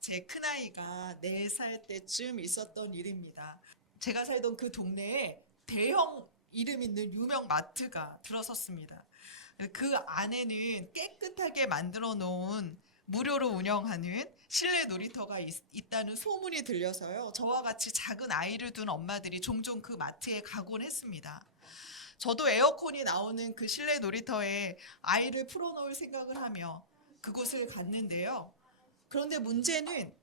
제 큰아이가 4살 때쯤 있었던 일입니다. 제가 살던 그 동네에 대형 이름 있는 유명 마트가 들어섰습니다. 그 안에는 깨끗하게 만들어 놓은 무료로 운영하는 실내 놀이터가 있다는 소문이 들려서요. 저와 같이 작은 아이를 둔 엄마들이 종종 그 마트에 가곤 했습니다. 저도 에어컨이 나오는 그 실내 놀이터에 아이를 풀어놓을 생각을 하며 그곳을 갔는데요. 그런데 문제는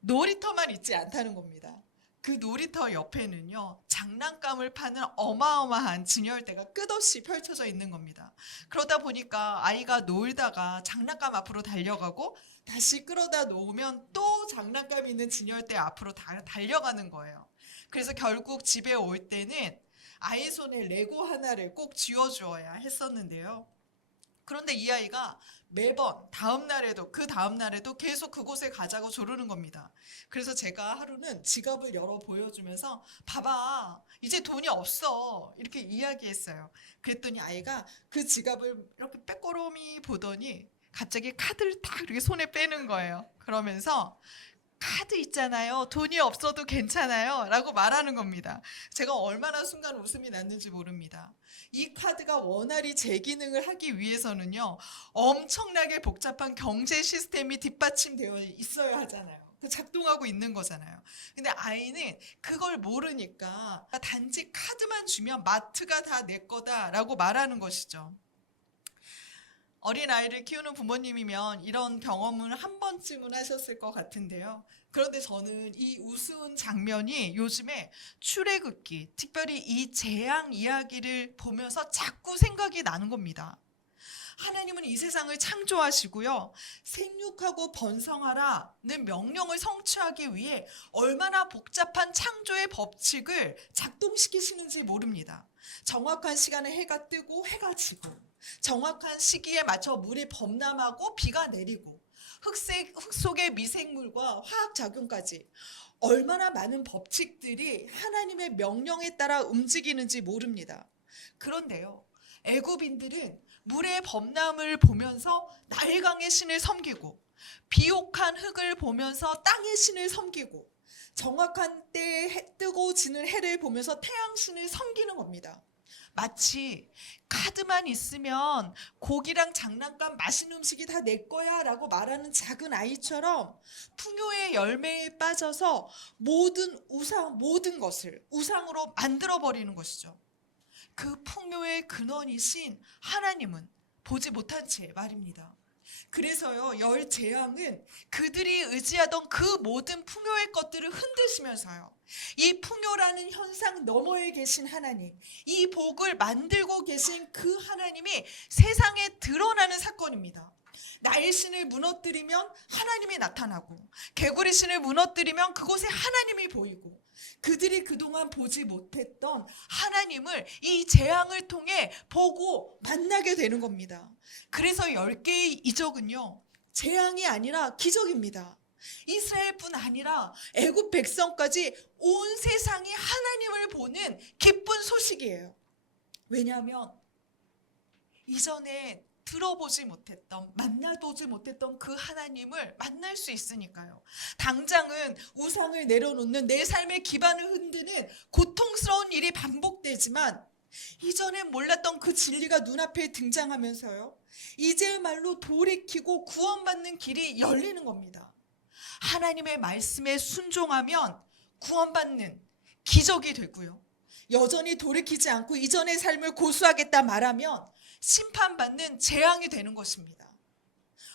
놀이터만 있지 않다는 겁니다. 그 놀이터 옆에는요, 장난감을 파는 어마어마한 진열대가 끝없이 펼쳐져 있는 겁니다. 그러다 보니까 아이가 놀다가 장난감 앞으로 달려가고 다시 끌어다 놓으면 또 장난감 있는 진열대 앞으로 달려가는 거예요. 그래서 결국 집에 올 때는 아이 손에 레고 하나를 꼭 쥐어주어야 했었는데요. 그런데 이 아이가 매번 그 다음 날에도 계속 그곳에 가자고 조르는 겁니다. 그래서 제가 하루는 지갑을 열어 보여주면서 봐봐, 이제 돈이 없어, 이렇게 이야기했어요. 그랬더니 아이가 그 지갑을 이렇게 빼꼬로미 보더니 갑자기 카드를 딱 이렇게 손에 빼는 거예요. 그러면서 카드 있잖아요. 돈이 없어도 괜찮아요. 라고 말하는 겁니다. 제가 얼마나 순간 웃음이 났는지 모릅니다. 이 카드가 원활히 제 기능을 하기 위해서는요, 엄청나게 복잡한 경제 시스템이 뒷받침되어 있어야 하잖아요. 작동하고 있는 거잖아요. 근데 아이는 그걸 모르니까 단지 카드만 주면 마트가 다 내 거다라고 말하는 것이죠. 어린 아이를 키우는 부모님이면 이런 경험을 한 번쯤은 하셨을 것 같은데요. 그런데 저는 이 우스운 장면이 요즘에 출애굽기, 특별히 이 재앙 이야기를 보면서 자꾸 생각이 나는 겁니다. 하나님은 이 세상을 창조하시고요, 생육하고 번성하라는 명령을 성취하기 위해 얼마나 복잡한 창조의 법칙을 작동시키시는지 모릅니다. 정확한 시간에 해가 뜨고 해가 지고, 정확한 시기에 맞춰 물이 범람하고 비가 내리고, 흙 속의 미생물과 화학작용까지 얼마나 많은 법칙들이 하나님의 명령에 따라 움직이는지 모릅니다. 그런데요, 애굽인들은 물의 범람을 보면서 나일강의 신을 섬기고, 비옥한 흙을 보면서 땅의 신을 섬기고, 정확한 때에 뜨고 지는 해를 보면서 태양신을 섬기는 겁니다. 마치 카드만 있으면 고기랑 장난감, 맛있는 음식이 다 내 거야 라고 말하는 작은 아이처럼 풍요의 열매에 빠져서 모든 것을 우상으로 만들어버리는 것이죠. 그 풍요의 근원이신 하나님은 보지 못한 채 말입니다. 그래서요, 열 재앙은 그들이 의지하던 그 모든 풍요의 것들을 흔드시면서요, 이 풍요라는 현상 너머에 계신 하나님, 이 복을 만들고 계신 그 하나님이 세상에 드러나는 사건입니다. 나의 신을 무너뜨리면 하나님이 나타나고, 개구리 신을 무너뜨리면 그곳에 하나님이 보이고, 그들이 그동안 보지 못했던 하나님을 이 재앙을 통해 보고 만나게 되는 겁니다. 그래서 10개의 이적은요, 재앙이 아니라 기적입니다. 이스라엘뿐 아니라 애굽 백성까지 온 세상이 하나님을 보는 기쁜 소식이에요. 왜냐하면 이전에 들어보지 못했던, 만나보지 못했던 그 하나님을 만날 수 있으니까요. 당장은 우상을 내려놓는 내 삶의 기반을 흔드는 고통스러운 일이 반복되지만, 이전에 몰랐던 그 진리가 눈앞에 등장하면서요, 이제야말로 돌이키고 구원받는 길이 열리는 겁니다. 하나님의 말씀에 순종하면 구원받는 기적이 되고요, 여전히 돌이키지 않고 이전의 삶을 고수하겠다 말하면 심판받는 재앙이 되는 것입니다.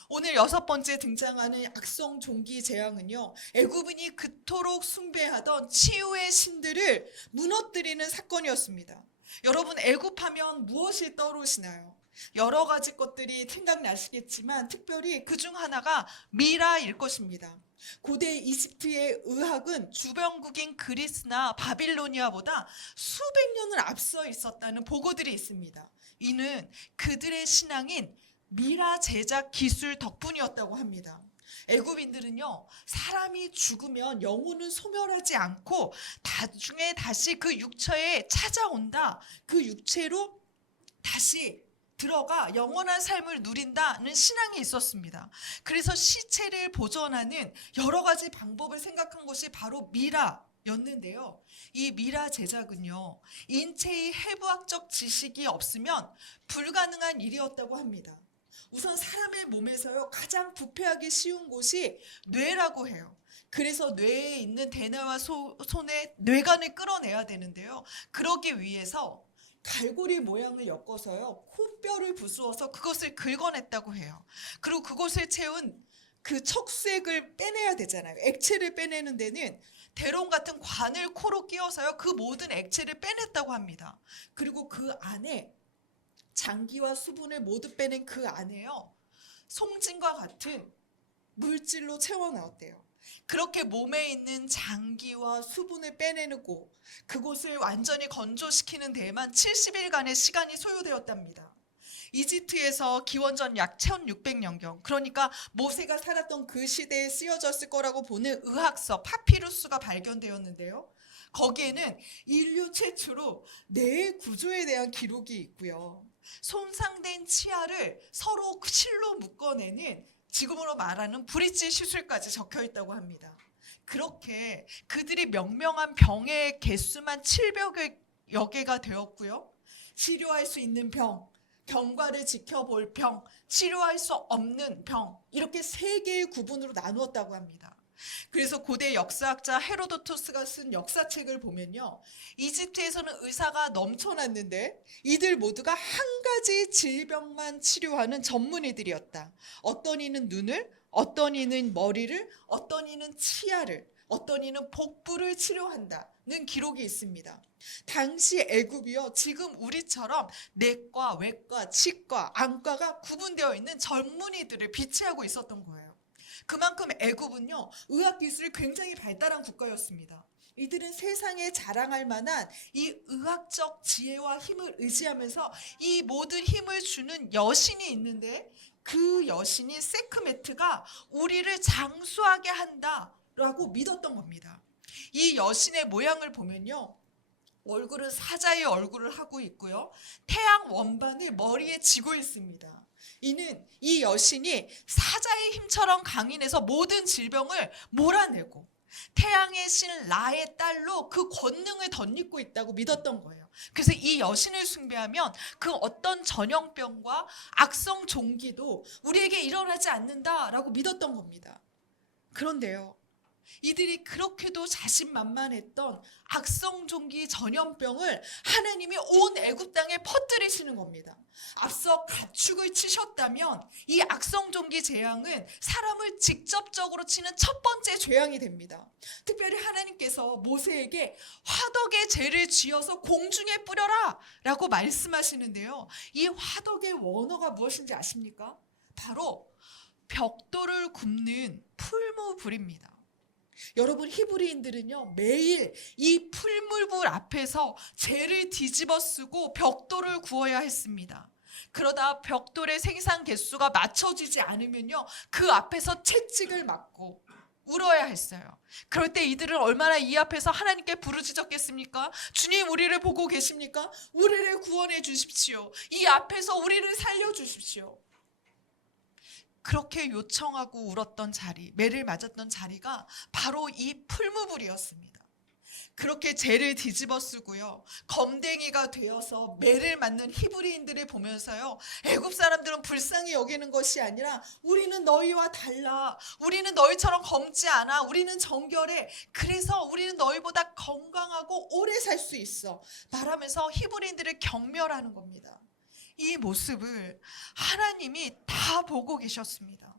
오늘 6번째 등장하는 악성 종기 재앙은요, 애굽인이 그토록 숭배하던 치유의 신들을 무너뜨리는 사건이었습니다. 여러분, 애굽하면 무엇이 떠오르시나요? 여러 가지 것들이 생각나시겠지만 특별히 그중 하나가 미라일 것입니다. 고대 이집트의 의학은 주변국인 그리스나 바빌로니아보다 수백 년을 앞서 있었다는 보고들이 있습니다. 이는 그들의 신앙인 미라 제작 기술 덕분이었다고 합니다. 애굽인들은요, 사람이 죽으면 영혼은 소멸하지 않고 나중에 다시 그 육체에 찾아온다, 그 육체로 다시 들어가 영원한 삶을 누린다는 신앙이 있었습니다. 그래서 시체를 보존하는 여러 가지 방법을 생각한 것이 바로 미라였는데요. 이 미라 제작은요, 인체의 해부학적 지식이 없으면 불가능한 일이었다고 합니다. 우선 사람의 몸에서요, 가장 부패하기 쉬운 곳이 뇌라고 해요. 그래서 뇌에 있는 대뇌와 손에 뇌관을 끌어내야 되는데요. 그러기 위해서 갈고리 모양을 엮어서요, 코뼈를 부수어서 그것을 긁어냈다고 해요. 그리고 그것을 채운 그 척수액을 빼내야 되잖아요. 액체를 빼내는 데는 대롱 같은 관을 코로 끼워서요, 그 모든 액체를 빼냈다고 합니다. 그리고 그 안에 장기와 수분을 모두 빼낸 그 안에요, 송진과 같은 물질로 채워 넣었대요. 그렇게 몸에 있는 장기와 수분을 빼내고 그곳을 완전히 건조시키는 데에만 70일간의 시간이 소요되었답니다. 이집트에서 기원전 약 1600년경, 그러니까 모세가 살았던 그 시대에 쓰여졌을 거라고 보는 의학서 파피루스가 발견되었는데요. 거기에는 인류 최초로 뇌의 구조에 대한 기록이 있고요. 손상된 치아를 서로 실로 묶어내는, 지금으로 말하는 브릿지 시술까지 적혀 있다고 합니다. 그렇게 그들이 명명한 병의 개수만 700여 개가 되었고요. 치료할 수 있는 병, 경과를 지켜볼 병, 치료할 수 없는 병, 이렇게 3개의 구분으로 나누었다고 합니다. 그래서 고대 역사학자 헤로도토스가 쓴 역사책을 보면요, 이집트에서는 의사가 넘쳐났는데 이들 모두가 한 가지 질병만 치료하는 전문의들이었다. 어떤 이는 눈을, 어떤 이는 머리를, 어떤 이는 치아를, 어떤 이는 복부를 치료한다는 기록이 있습니다. 당시 애굽이요, 지금 우리처럼 내과, 외과, 치과, 안과가 구분되어 있는 전문의들을 비치하고 있었던 거예요. 그만큼 애굽은요, 의학기술이 굉장히 발달한 국가였습니다. 이들은 세상에 자랑할 만한 이 의학적 지혜와 힘을 의지하면서 이 모든 힘을 주는 여신이 있는데, 그 여신이 세크메트가 우리를 장수하게 한다라고 믿었던 겁니다. 이 여신의 모양을 보면요, 얼굴은 사자의 얼굴을 하고 있고요, 태양 원반을 머리에 지고 있습니다. 이는 이 여신이 사자의 힘처럼 강인해서 모든 질병을 몰아내고 태양의 신 라의 딸로 그 권능을 덧입고 있다고 믿었던 거예요. 그래서 이 여신을 숭배하면 그 어떤 전염병과 악성 종기도 우리에게 일어나지 않는다라고 믿었던 겁니다. 그런데요, 이들이 그렇게도 자신만만했던 악성 종기 전염병을 하나님이 온 애굽 땅에 퍼뜨리시는 겁니다. 앞서 가축을 치셨다면 이 악성 종기 재앙은 사람을 직접적으로 치는 첫 번째 재앙이 됩니다. 특별히 하나님께서 모세에게 화덕의 재를 쥐어서 공중에 뿌려라 라고 말씀하시는데요, 이 화덕의 원어가 무엇인지 아십니까? 바로 벽돌을 굽는 풀무불입니다. 여러분, 히브리인들은요, 매일 이 풀무불 앞에서 재를 뒤집어 쓰고 벽돌을 구워야 했습니다. 그러다 벽돌의 생산 개수가 맞춰지지 않으면요, 그 앞에서 채찍을 맞고 울어야 했어요. 그럴 때 이들은 얼마나 이 앞에서 하나님께 부르짖었겠습니까? 주님, 우리를 보고 계십니까? 우리를 구원해 주십시오. 이 앞에서 우리를 살려 주십시오. 그렇게 요청하고 울었던 자리, 매를 맞았던 자리가 바로 이 풀무불이었습니다. 그렇게 재를 뒤집어 쓰고요, 검댕이가 되어서 매를 맞는 히브리인들을 보면서요, 애굽 사람들은 불쌍히 여기는 것이 아니라 우리는 너희와 달라, 우리는 너희처럼 검지 않아, 우리는 정결해, 그래서 우리는 너희보다 건강하고 오래 살 수 있어 말하면서 히브리인들을 경멸하는 겁니다. 이 모습을 하나님이 다 보고 계셨습니다.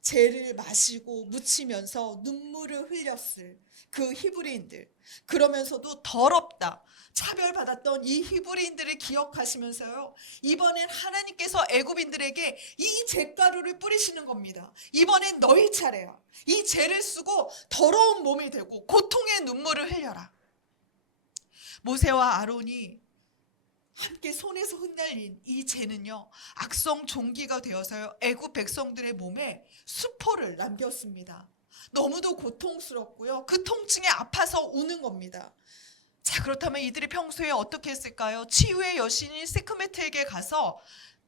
재를 마시고 묻히면서 눈물을 흘렸을 그 히브리인들, 그러면서도 더럽다, 차별받았던 이 히브리인들을 기억하시면서요, 이번엔 하나님께서 애굽인들에게 이 잿가루를 뿌리시는 겁니다. 이번엔 너희 차례야. 이 재를 쓰고 더러운 몸이 되고 고통의 눈물을 흘려라. 모세와 아론이 함께 손에서 흩날린 이 재는요, 악성 종기가 되어서요, 애굽 백성들의 몸에 수포를 남겼습니다. 너무도 고통스럽고요, 그 통증에 아파서 우는 겁니다. 자, 그렇다면 이들이 평소에 어떻게 했을까요? 치유의 여신인 세크메트에게 가서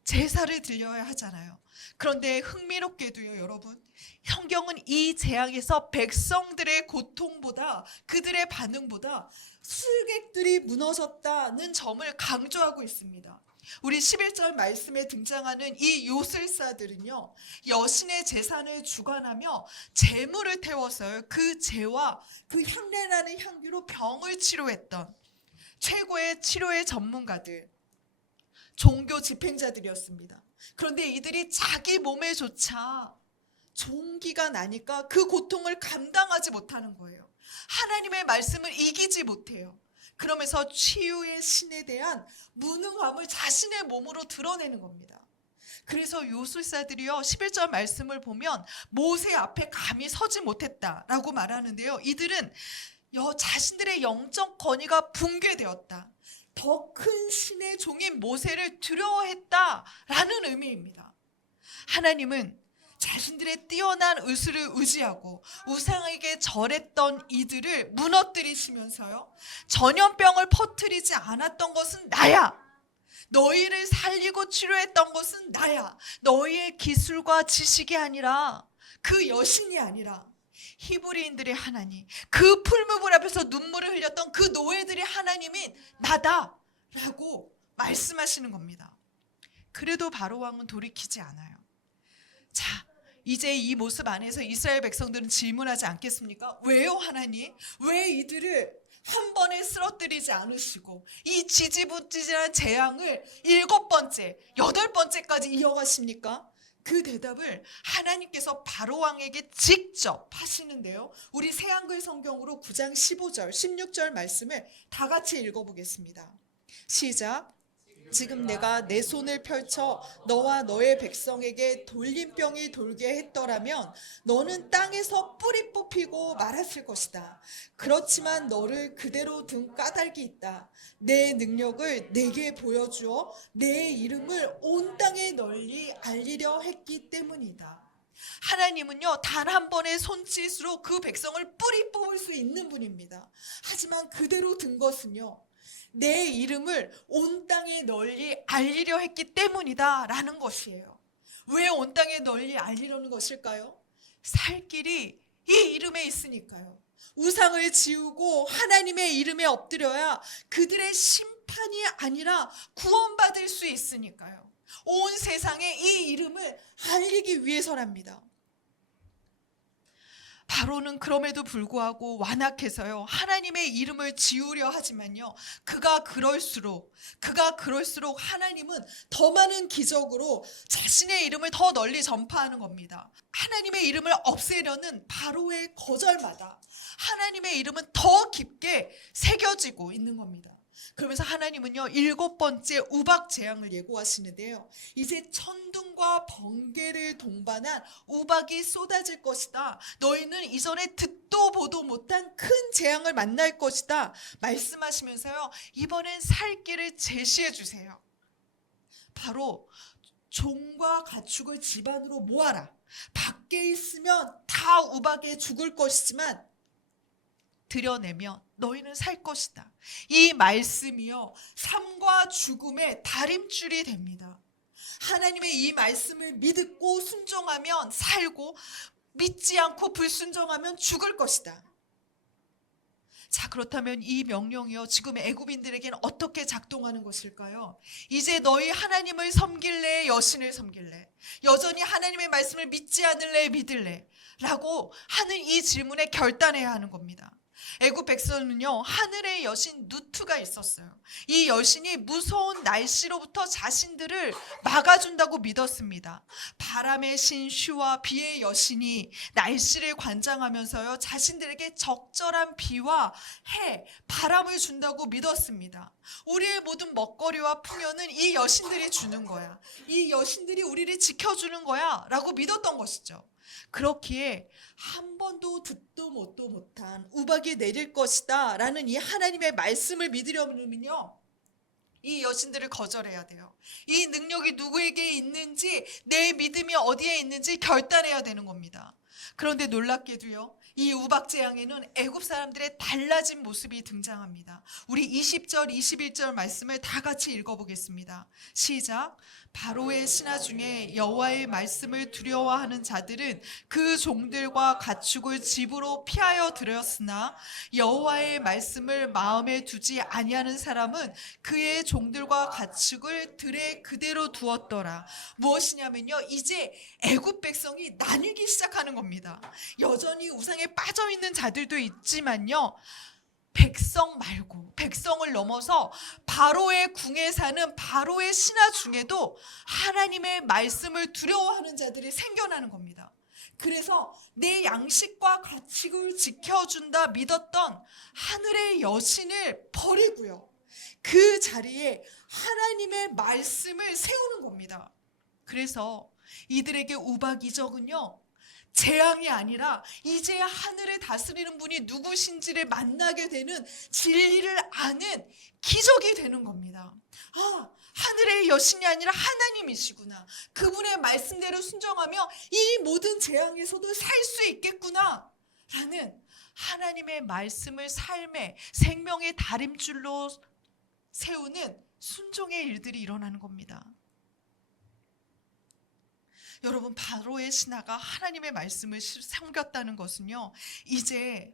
제사를 드려야 하잖아요. 그런데 흥미롭게도요, 여러분, 성경은 이 재앙에서 백성들의 고통보다, 그들의 반응보다 술객들이 무너졌다는 점을 강조하고 있습니다. 우리 11절 말씀에 등장하는 이 요술사들은요, 여신의 제사를 주관하며 제물을 태워서 그 제와 그 향내나는 향기로 병을 치료했던 최고의 치료의 전문가들, 종교 집행자들이었습니다. 그런데 이들이 자기 몸에조차 종기가 나니까 그 고통을 감당하지 못하는 거예요. 하나님의 말씀을 이기지 못해요. 그러면서 치유의 신에 대한 무능함을 자신의 몸으로 드러내는 겁니다. 그래서 요술사들이요, 11절 말씀을 보면 모세 앞에 감히 서지 못했다라고 말하는데요, 이들은 자신들의 영적 권위가 붕괴되었다, 더 큰 신의 종인 모세를 두려워했다라는 의미입니다. 하나님은 자신들의 뛰어난 의술을 의지하고 우상에게 절했던 이들을 무너뜨리시면서요, 전염병을 퍼뜨리지 않았던 것은 나야, 너희를 살리고 치료했던 것은 나야, 너희의 기술과 지식이 아니라, 그 여신이 아니라 히브리인들의 하나님, 그 풀무불 앞에서 눈물을 흘렸던 그 노예들의 하나님인 나다라고 말씀하시는 겁니다. 그래도 바로 왕은 돌이키지 않아요. 자, 이제 이 모습 안에서 이스라엘 백성들은 질문하지 않겠습니까? 왜요, 하나님? 왜 이들을 한 번에 쓰러뜨리지 않으시고 이 지지부진한 재앙을 7번째, 8번째까지 이어가십니까? 그 대답을 하나님께서 바로왕에게 직접 하시는데요, 우리 새한글 성경으로 9장 15절, 16절 말씀을 다 같이 읽어보겠습니다. 시작. 지금 내가 내 손을 펼쳐 너와 너의 백성에게 돌림병이 돌게 했더라면 너는 땅에서 뿌리 뽑히고 말았을 것이다. 그렇지만 너를 그대로 둔 까닭이 있다. 내 능력을 내게 보여주어 내 이름을 온 땅에 널리 알리려 했기 때문이다. 하나님은요, 단 한 번의 손짓으로 그 백성을 뿌리 뽑을 수 있는 분입니다. 하지만 그대로 둔 것은요, 내 이름을 온 땅에 널리 알리려 했기 때문이다 라는 것이에요. 왜 온 땅에 널리 알리려는 것일까요? 살 길이 이 이름에 있으니까요. 우상을 지우고 하나님의 이름에 엎드려야 그들의 심판이 아니라 구원받을 수 있으니까요. 온 세상에 이 이름을 알리기 위해서랍니다. 바로는 그럼에도 불구하고 완악해서요, 하나님의 이름을 지우려 하지만요, 그가 그럴수록 하나님은 더 많은 기적으로 자신의 이름을 더 널리 전파하는 겁니다. 하나님의 이름을 없애려는 바로의 거절마다 하나님의 이름은 더 깊게 새겨지고 있는 겁니다. 그러면서 하나님은요, 7번째 우박 재앙을 예고하시는데요, 이제 천둥과 번개를 동반한 우박이 쏟아질 것이다. 너희는 이전에 듣도 보도 못한 큰 재앙을 만날 것이다 말씀하시면서요, 이번엔 살 길을 제시해 주세요. 바로 종과 가축을 집안으로 모아라. 밖에 있으면 다 우박에 죽을 것이지만 드러내면 너희는 살 것이다. 이 말씀이요, 삶과 죽음의 다림줄이 됩니다. 하나님의 이 말씀을 믿고 순종하면 살고, 믿지 않고 불순종하면 죽을 것이다. 자, 그렇다면 이 명령이요, 지금 애굽인들에게는 어떻게 작동하는 것일까요? 이제 너희 하나님을 섬길래, 여신을 섬길래, 여전히 하나님의 말씀을 믿지 않을래, 믿을래? 라고 하는 이 질문에 결단해야 하는 겁니다. 애굽 백성은요, 하늘의 여신 누트가 있었어요. 이 여신이 무서운 날씨로부터 자신들을 막아준다고 믿었습니다. 바람의 신 슈와 비의 여신이 날씨를 관장하면서요, 자신들에게 적절한 비와 해, 바람을 준다고 믿었습니다. 우리의 모든 먹거리와 풍요는 이 여신들이 주는 거야, 이 여신들이 우리를 지켜주는 거야 라고 믿었던 것이죠. 그렇기에 한 번도 듣도 못도 못한 우박이 내릴 것이다 라는 이 하나님의 말씀을 믿으려면요, 이 여신들을 거절해야 돼요. 이 능력이 누구에게 있는지, 내 믿음이 어디에 있는지 결단해야 되는 겁니다. 그런데 놀랍게도요, 이 우박 재앙에는 애굽 사람들의 달라진 모습이 등장합니다. 우리 20절, 21절 말씀을 다 같이 읽어보겠습니다. 시작. 바로의 신하 중에 여호와의 말씀을 두려워하는 자들은 그 종들과 가축을 집으로 피하여 들였으나 여호와의 말씀을 마음에 두지 아니하는 사람은 그의 종들과 가축을 들에 그대로 두었더라. 무엇이냐면요, 이제 애굽 백성이 나뉘기 시작하는 겁니다. 여전히 우상에 빠져 있는 자들도 있지만요, 백성 말고 백성을 넘어서 바로의 궁에 사는 바로의 신하 중에도 하나님의 말씀을 두려워하는 자들이 생겨나는 겁니다. 그래서 내 양식과 가축을 지켜준다 믿었던 하늘의 여신을 버리고요, 그 자리에 하나님의 말씀을 세우는 겁니다. 그래서 이들에게 우박 이적은요, 재앙이 아니라 이제 하늘을 다스리는 분이 누구신지를 만나게 되는, 진리를 아는 기적이 되는 겁니다. 아, 하늘의 여신이 아니라 하나님이시구나. 그분의 말씀대로 순종하며 이 모든 재앙에서도 살 수 있겠구나 라는 하나님의 말씀을 삶의 생명의 다림줄로 세우는 순종의 일들이 일어나는 겁니다. 여러분, 바로의 신하가 하나님의 말씀을 섬겼다는 것은요, 이제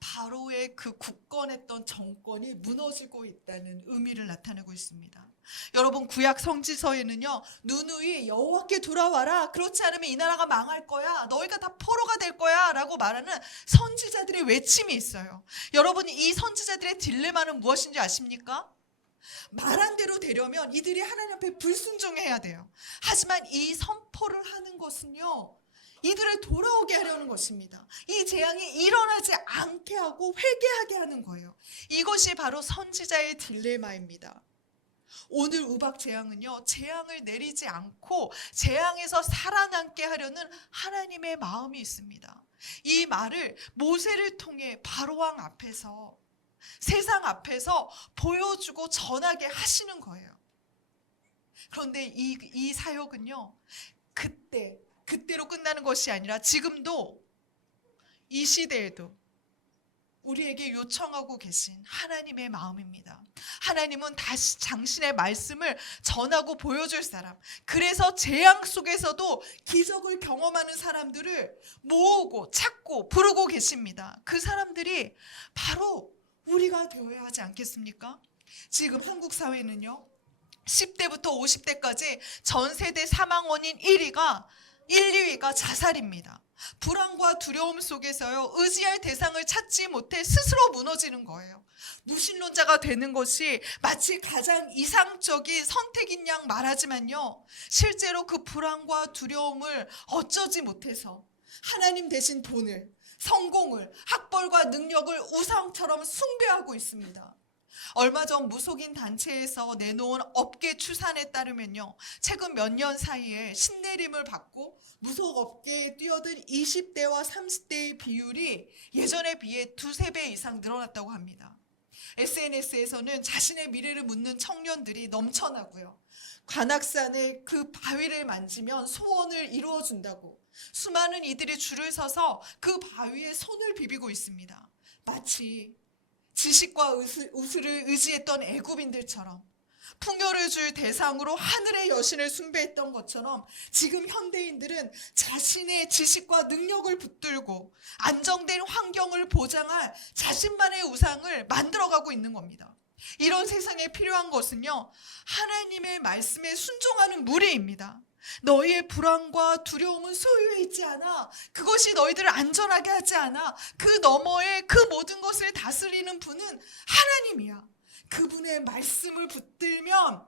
바로의 그 굳건했던 정권이 무너지고 있다는 의미를 나타내고 있습니다. 여러분, 구약 성지서에는요, 누누이 여호와께 돌아와라, 그렇지 않으면 이 나라가 망할 거야, 너희가 다 포로가 될 거야 라고 말하는 선지자들의 외침이 있어요. 여러분, 이 선지자들의 딜레마는 무엇인지 아십니까? 말한 대로 되려면 이들이 하나님 앞에 불순종해야 돼요. 하지만 이 선포를 하는 것은요, 이들을 돌아오게 하려는 것입니다. 이 재앙이 일어나지 않게 하고 회개하게 하는 거예요. 이것이 바로 선지자의 딜레마입니다. 오늘 우박 재앙은요, 재앙을 내리지 않고 재앙에서 살아남게 하려는 하나님의 마음이 있습니다. 이 말을 모세를 통해 바로왕 앞에서, 세상 앞에서 보여주고 전하게 하시는 거예요. 그런데 이 사역은요, 그때로 끝나는 것이 아니라 지금도, 이 시대에도 우리에게 요청하고 계신 하나님의 마음입니다. 하나님은 다시 당신의 말씀을 전하고 보여줄 사람, 그래서 재앙 속에서도 기적을 경험하는 사람들을 모으고 찾고 부르고 계십니다. 그 사람들이 바로 우리가 되어야 하지 않겠습니까? 지금 한국 사회는요, 10대부터 50대까지 전 세대 사망 원인 1위가 2위가 자살입니다. 불안과 두려움 속에서요, 의지할 대상을 찾지 못해 스스로 무너지는 거예요. 무신론자가 되는 것이 마치 가장 이상적인 선택인 양 말하지만요, 실제로 그 불안과 두려움을 어쩌지 못해서 하나님 대신 돈을, 성공을, 학벌과 능력을 우상처럼 숭배하고 있습니다. 얼마 전 무속인 단체에서 내놓은 업계 추산에 따르면요, 최근 몇 년 사이에 신내림을 받고 무속 업계에 뛰어든 20대와 30대의 비율이 예전에 비해 2-3배 이상 늘어났다고 합니다. SNS에서는 자신의 미래를 묻는 청년들이 넘쳐나고요, 관악산의 그 바위를 만지면 소원을 이루어준다고 수많은 이들이 줄을 서서 그 바위에 손을 비비고 있습니다. 마치 지식과 우수를 의지했던 애굽인들처럼, 풍요를 줄 대상으로 하늘의 여신을 숭배했던 것처럼 지금 현대인들은 자신의 지식과 능력을 붙들고 안정된 환경을 보장할 자신만의 우상을 만들어가고 있는 겁니다. 이런 세상에 필요한 것은요, 하나님의 말씀에 순종하는 무리입니다. 너희의 불안과 두려움은 소유에 있지 않아. 그것이 너희들을 안전하게 하지 않아. 그 너머에 그 모든 것을 다스리는 분은 하나님이야. 그분의 말씀을 붙들면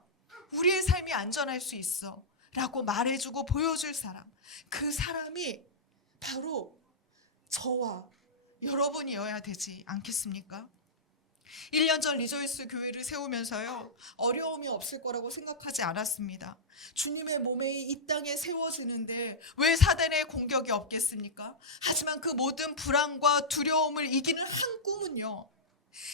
우리의 삶이 안전할 수 있어 라고 말해주고 보여줄 사람, 그 사람이 바로 저와 여러분이어야 되지 않겠습니까? 1년 전 리조이스 교회를 세우면서요, 어려움이 없을 거라고 생각하지 않았습니다. 주님의 몸이 이 땅에 세워지는데 왜 사단의 공격이 없겠습니까? 하지만 그 모든 불안과 두려움을 이기는 한 꿈은요,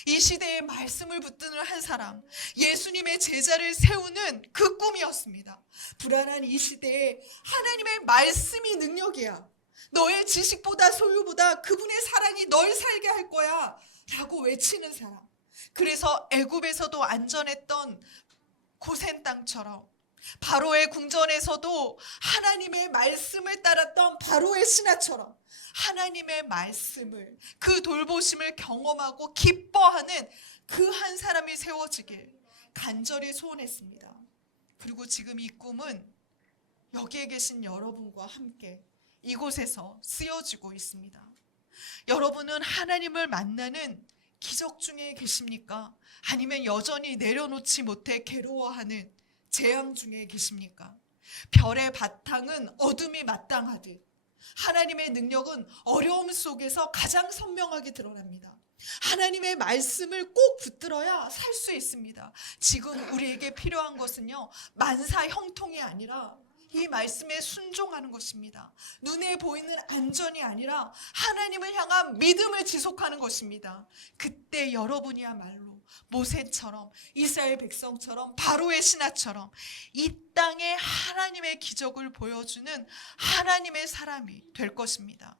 이 시대에 말씀을 붙드는 한 사람, 예수님의 제자를 세우는 그 꿈이었습니다. 불안한 이 시대에 하나님의 말씀이 능력이야. 너의 지식보다 소유보다 그분의 사랑이 널 살게 할 거야 라고 외치는 사람. 그래서 애굽에서도 안전했던 고센 땅처럼, 바로의 궁전에서도 하나님의 말씀을 따랐던 바로의 신하처럼 하나님의 말씀을, 그 돌보심을 경험하고 기뻐하는 그 한 사람이 세워지길 간절히 소원했습니다. 그리고 지금 이 꿈은 여기에 계신 여러분과 함께 이곳에서 쓰여지고 있습니다. 여러분은 하나님을 만나는 기적 중에 계십니까? 아니면 여전히 내려놓지 못해 괴로워하는 재앙 중에 계십니까? 별의 바탕은 어둠이 마땅하듯 하나님의 능력은 어려움 속에서 가장 선명하게 드러납니다. 하나님의 말씀을 꼭 붙들어야 살 수 있습니다. 지금 우리에게 필요한 것은요, 만사 형통이 아니라 이 말씀에 순종하는 것입니다. 눈에 보이는 안전이 아니라 하나님을 향한 믿음을 지속하는 것입니다. 그때 여러분이야말로 모세처럼, 이스라엘 백성처럼, 바로의 신하처럼 이 땅에 하나님의 기적을 보여주는 하나님의 사람이 될 것입니다.